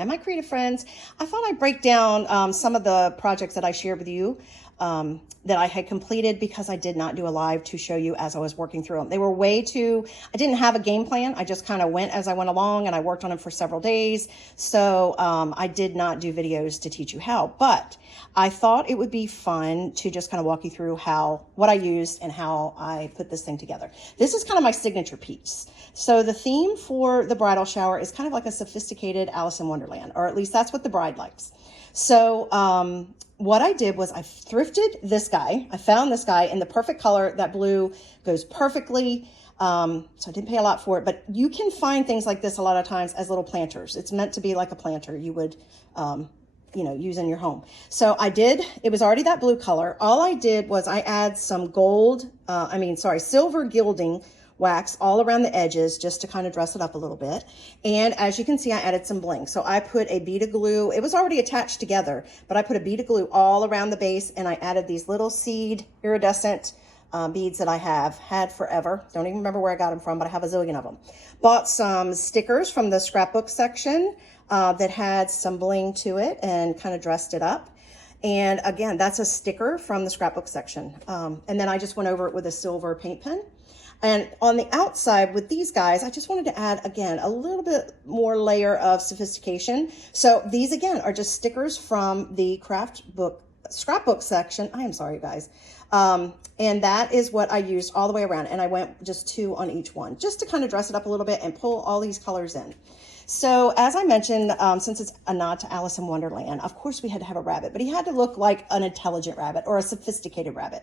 Hi, my creative friends. I thought I'd break down some of the projects that I shared with you that I had completed because I did not do a live to show you as I was working through them. They were I didn't have a game plan. I just kind of went as I went along and I worked on them for several days. So I did not do videos to teach you how, but I thought it would be fun to just kind of walk you through what I used and how I put this thing together. This is kind of my signature piece. So the theme for the bridal shower is kind of like a sophisticated Alice in Wonderland, or at least that's what the bride likes. So what I did was I thrifted this guy. I found this guy in the perfect color. That blue goes perfectly. So I didn't pay a lot for it, but you can find things like this a lot of times as little planters. It's meant to be like a planter you would, use in your home. So it was already that blue color. All I did was I add some silver gilding wax all around the edges just to kind of dress it up a little bit. And as you can see, I added some bling. So I put a bead of glue. It was already attached together, but I put a bead of glue all around the base, and I added these little seed iridescent beads that I have had forever. Don't even remember where I got them from, but I have a zillion of them. Bought some stickers from the scrapbook section that had some bling to it and kind of dressed it up. And again, that's a sticker from the scrapbook section. And then I just went over it with a silver paint pen. And on the outside with these guys, I just wanted to add, again, a little bit more layer of sophistication. So these, again, are just stickers from the scrapbook section. I am sorry, guys. And that is what I used all the way around. And I went just 2 on each one, just to kind of dress it up a little bit and pull all these colors in. So as I mentioned, since it's a nod to Alice in Wonderland, of course we had to have a rabbit, but he had to look like an intelligent rabbit or a sophisticated rabbit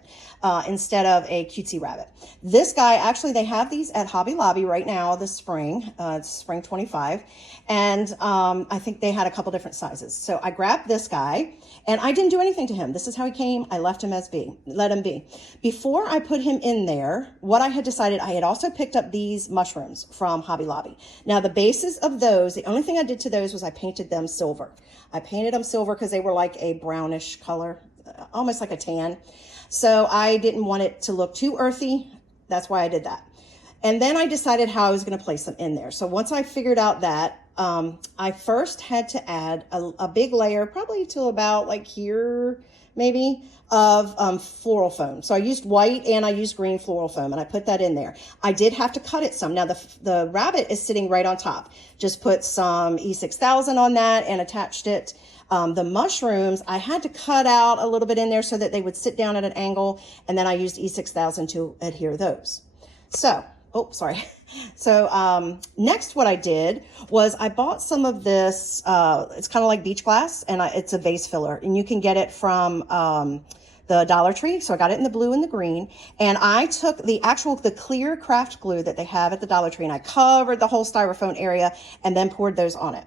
instead of a cutesy rabbit. This guy, actually, they have these at Hobby Lobby right now this spring. It's spring 25. And I think they had a couple different sizes. So I grabbed this guy and I didn't do anything to him. This is how he came. I left him let him be. Before I put him in there, what I had decided, I had also picked up these mushrooms from Hobby Lobby. Now the bases of those, the only thing I did to those was I painted them silver. I painted them silver because they were like a brownish color, almost like a tan. So I didn't want it to look too earthy. That's why I did that. And then I decided how I was going to place them in there. So once I figured out that, I first had to add a big layer, probably to about like here, maybe, of floral foam. So I used white and I used green floral foam, and I put that in there. I did have to cut it some. Now the rabbit is sitting right on top. Just put some E6000 on that and attached it. The mushrooms, I had to cut out a little bit in there so that they would sit down at an angle, and then I used E6000 to adhere those. So, next what I did was I bought some of this, it's kind of like beach glass, and it's a vase filler, and you can get it from the Dollar Tree. So I got it in the blue and the green, and I took the clear craft glue that they have at the Dollar Tree, and I covered the whole styrofoam area and then poured those on it.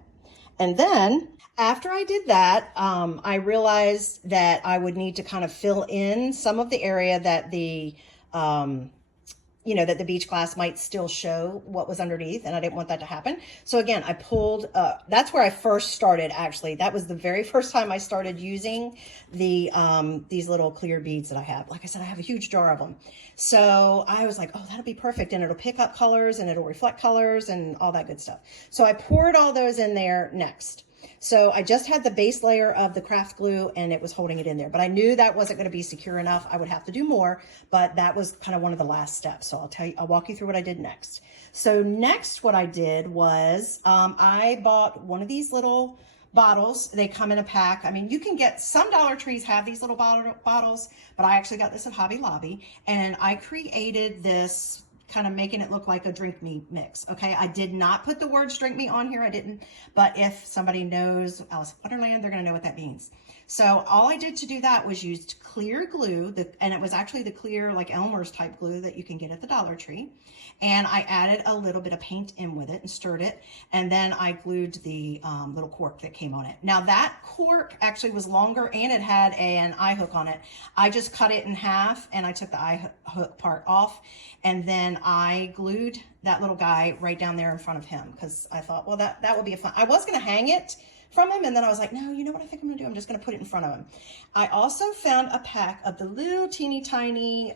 And then after I did that, I realized that I would need to kind of fill in some of the area that the beach glass might still show what was underneath, and I didn't want that to happen. So again, I pulled, that's where I first started, actually. That was the very first time I started using these little clear beads that I have. Like I said, I have a huge jar of them. So I was like, oh, that'll be perfect, and it'll pick up colors, and it'll reflect colors, and all that good stuff. So I poured all those in there next. So I just had the base layer of the craft glue, and it was holding it in there, but I knew that wasn't going to be secure enough. I would have to do more, but that was kind of one of the last steps. So I'll walk you through what I did next. So next, what I did was, I bought one of these little bottles. They come in a pack. I mean, you can get, some Dollar Trees have these little bottles, but I actually got this at Hobby Lobby, and I created this kind of making it look like a drink me mix. Okay, I did not put the words drink me on here. I didn't, but if somebody knows Alice in Wonderland, they're going to know what that means. So all I did to do that was used clear glue, and it was actually the clear, like Elmer's type glue that you can get at the Dollar Tree. And I added a little bit of paint in with it and stirred it. And then I glued the little cork that came on it. Now that cork actually was longer, and it had an eye hook on it. I just cut it in half, and I took the eye hook part off. And then I glued that little guy right down there in front of him, because I thought, well, that would be a fun. I was going to hang it from him, and then I was like, no, you know what I think I'm going to do? I'm just going to put it in front of him. I also found a pack of the little teeny tiny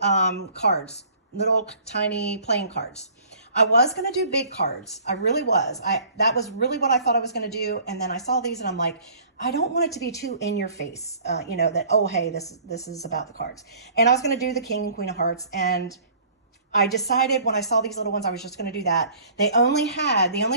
cards, little tiny playing cards. I was going to do big cards. I really was. That was really what I thought I was going to do. And then I saw these and I'm like, I don't want it to be too in your face, you know, that, oh, hey, this is about the cards. And I was going to do the King and Queen of Hearts. And I decided when I saw these little ones, I was just going to do that. The only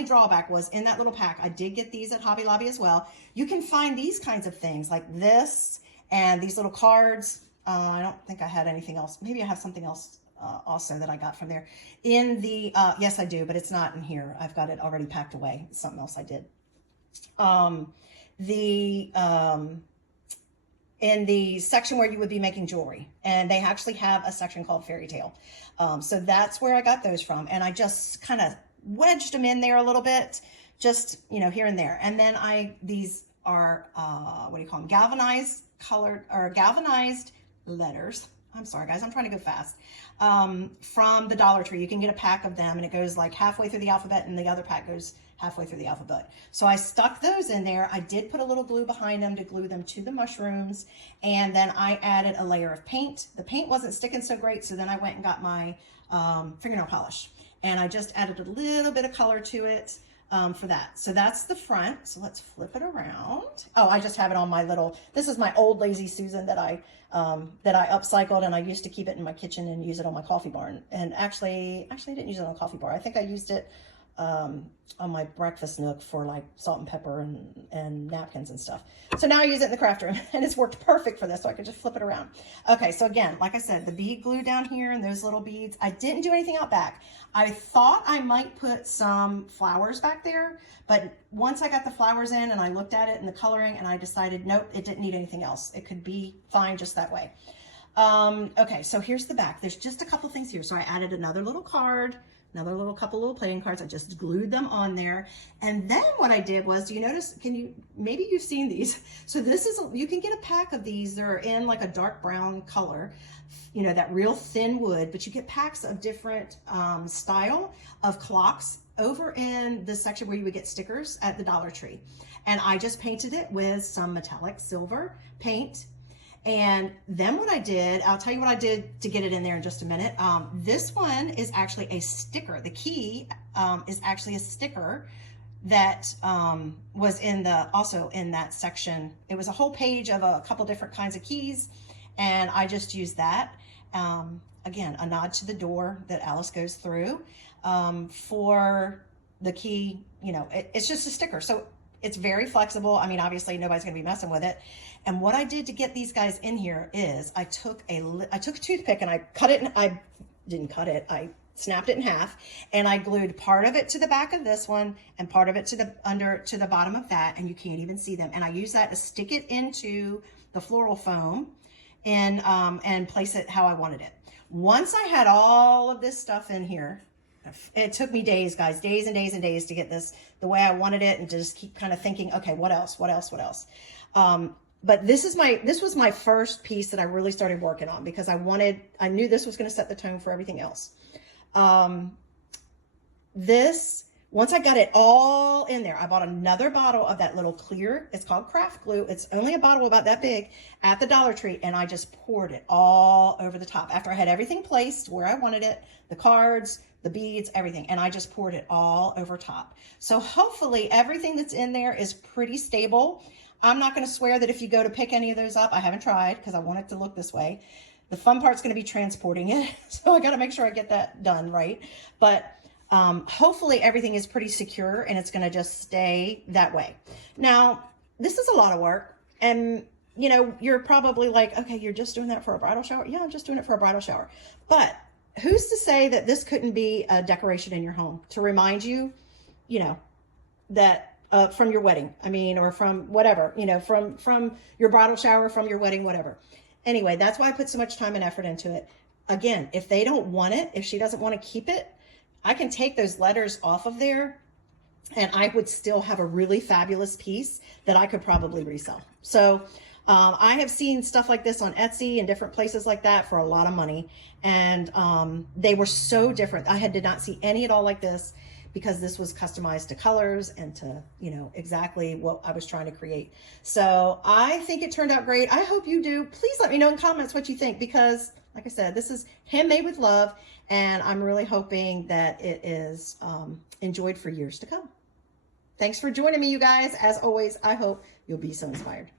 drawback was in that little pack. I did get these at Hobby Lobby as well. You can find these kinds of things like this and these little cards. I don't think I had anything else. Maybe I have something else also that I got from there. In the, yes, I do, but it's not in here. I've got it already packed away. It's something else I did. In the section where you would be making jewelry, and they actually have a section called Fairy Tale. So that's where I got those from. And I just kind of wedged them in there a little bit, just, you know, here and there. And then these are, what do you call them? Galvanized letters. I'm sorry, guys, I'm trying to go fast. From the Dollar Tree. You can get a pack of them and it goes like halfway through the alphabet and the other pack goes halfway through the alphabet. So I stuck those in there. I did put a little glue behind them to glue them to the mushrooms. And then I added a layer of paint. The paint wasn't sticking so great, so then I went and got my fingernail polish. And I just added a little bit of color to it for that. So that's the front. So let's flip it around. Oh, I just have it on my little, this is my old Lazy Susan that I upcycled, and I used to keep it in my kitchen and use it on my coffee bar. And actually I didn't use it on the coffee bar. I think I used it on my breakfast nook for like salt and pepper and napkins and stuff. So now I use it in the craft room and it's worked perfect for this, so I could just flip it around. Okay, so again, like I said, the bead glue down here and those little beads. I didn't do anything out back. I thought I might put some flowers back there, but once I got the flowers in and I looked at it and the coloring, and I decided, nope, it didn't need anything else. It could be fine just that way. Okay, so here's the back. There's just a couple things here. So I added another little card, couple little playing cards. I just glued them on there. And then what I did was, do you notice, maybe you've seen these. So you can get a pack of these. They're in like a dark brown color, you know, that real thin wood, but you get packs of different style of clocks over in the section where you would get stickers at the Dollar Tree. And I just painted it with some metallic silver paint. And then what I did, I'll tell you what I did to get it in there in just a minute. This one is actually a sticker. The key is actually a sticker that was also in that section. It was a whole page of a couple different kinds of keys, and I just used that. Again, a nod to the door that Alice goes through. For the key, you know, it's just a sticker. So it's very flexible. I mean, obviously nobody's gonna be messing with it. And what I did to get these guys in here is I took a toothpick and I cut it, and I didn't cut it, I snapped it in half, and I glued part of it to the back of this one and part of it to the bottom of that, and you can't even see them. And I use that to stick it into the floral foam and place it how I wanted it. Once I had all of this stuff in here, it took me days, guys, days and days and days to get this the way I wanted it, and to just keep kind of thinking, okay, what else? But this was my first piece that I really started working on, because I knew this was going to set the tone for everything else. Once I got it all in there, I bought another bottle of that little clear, it's called craft glue. It's only a bottle about that big at the Dollar Tree. And I just poured it all over the top after I had everything placed where I wanted it, the cards, the beads, everything. And I just poured it all over top. So hopefully everything that's in there is pretty stable. I'm not going to swear that if you go to pick any of those up, I haven't tried because I want it to look this way. The fun part's going to be transporting it. So I got to make sure I get that done right. But hopefully everything is pretty secure and it's going to just stay that way. Now, this is a lot of work. And, you know, you're probably like, okay, you're just doing that for a bridal shower? Yeah, I'm just doing it for a bridal shower. But who's to say that this couldn't be a decoration in your home to remind you, you know, that from your wedding, I mean, or from whatever, you know, from your bridal shower, from your wedding, whatever. Anyway, that's why I put so much time and effort into it. Again, if they don't want it, if she doesn't want to keep it, I can take those letters off of there and I would still have a really fabulous piece that I could probably resell. So I have seen stuff like this on Etsy and different places like that for a lot of money. And they were so different. I did not see any at all like this, because this was customized to colors and to, you know, exactly what I was trying to create. So I think it turned out great. I hope you do. Please let me know in comments what you think, because like I said, this is handmade with love, and I'm really hoping that it is enjoyed for years to come. Thanks for joining me, you guys. As always, I hope you'll be so inspired.